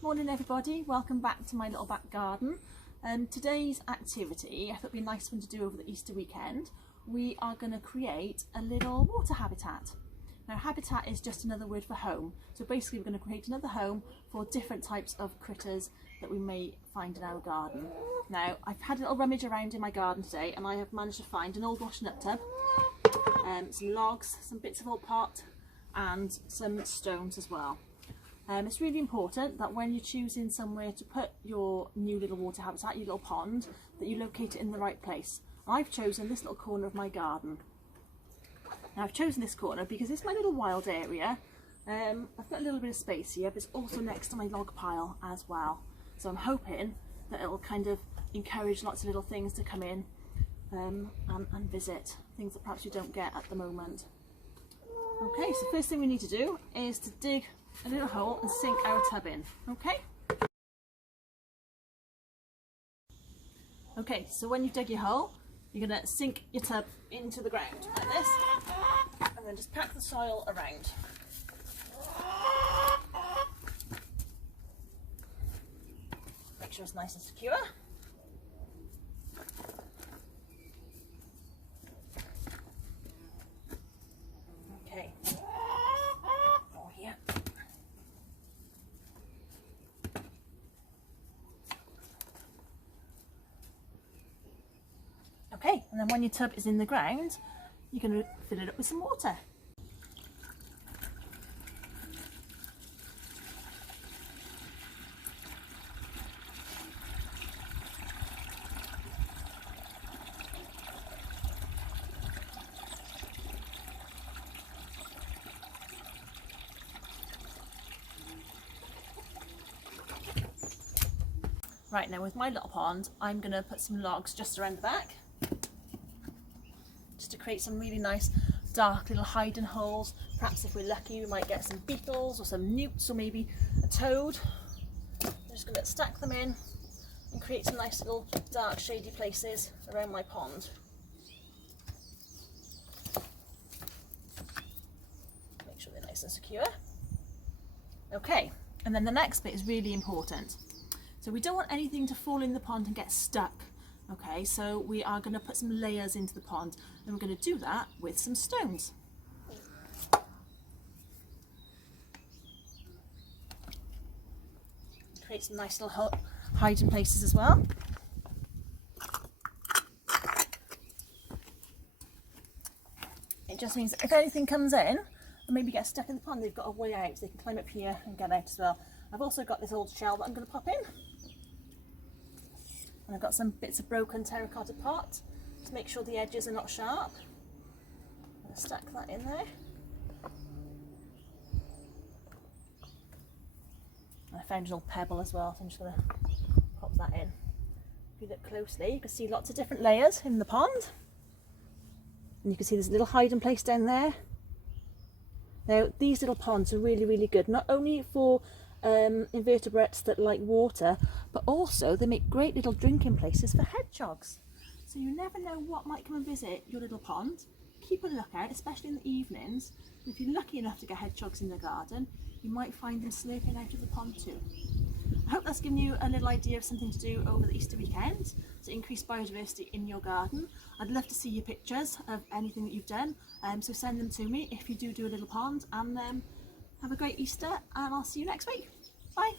Morning everybody, welcome back to my little back garden. Today's activity, I thought it'd be a nice one to do over the Easter weekend. We are going to create a little water habitat. Now habitat is just another word for home, so basically we're going to create another home for different types of critters that we may find in our garden. Now I've had a little rummage around in my garden today and I have managed to find an old washing up tub, some logs, some bits of old pot and some stones as well. It's really important that when you're choosing somewhere to put your new little water habitat, your little pond, that you locate it in the right place. I've chosen this little corner of my garden. Now I've chosen this corner because it's my little wild area. I've got a little bit of space here, but it's also next to my log pile as well. So I'm hoping that it'll kind of encourage lots of little things to come in and visit, things that perhaps you don't get at the moment. Okay, so first thing we need to do is to dig a little hole and sink our tub in, okay? Okay, so when you've dug your hole, you're going to sink your tub into the ground like this, and then just pack the soil around. Make sure it's nice and secure. Okay. Oh, here. Okay, and then when your tub is in the ground, you're going to fill it up with some water. Right, now with my little pond, I'm going to put some logs just around the back, just to create some really nice dark little hiding holes. Perhaps if we're lucky we might get some beetles or some newts or maybe a toad. I'm just going to stack them in and create some nice little dark shady places around my pond. Make sure they're nice and secure. Okay, and then the next bit is really important. So we don't want anything to fall in the pond and get stuck. Okay, so we are going to put some layers into the pond, and we're going to do that with some stones. Create some nice little hiding places as well. It just means that if anything comes in and maybe gets stuck in the pond, they've got a way out, so they can climb up here and get out as well. I've also got this old shell that I'm going to pop in. And I've got some bits of broken terracotta pot to make sure the edges are not sharp. I'm going to stack that in there. And I found an old pebble as well, so I'm just going to pop that in. If you look closely, you can see lots of different layers in the pond. And you can see there's a little hiding place down there. Now, these little ponds are really, really good, not only for invertebrates that like water, but also they make great little drinking places for hedgehogs. So you never know what might come and visit your little pond. Keep a lookout, especially in the evenings. If you're lucky enough to get hedgehogs in the garden, you might find them slurping out of the pond too. I hope that's given you a little idea of something to do over the Easter weekend to increase biodiversity in your garden. I'd love to see your pictures of anything that you've done, so send them to me if you do a little pond, and have a great Easter, and I'll see you next week. Bye.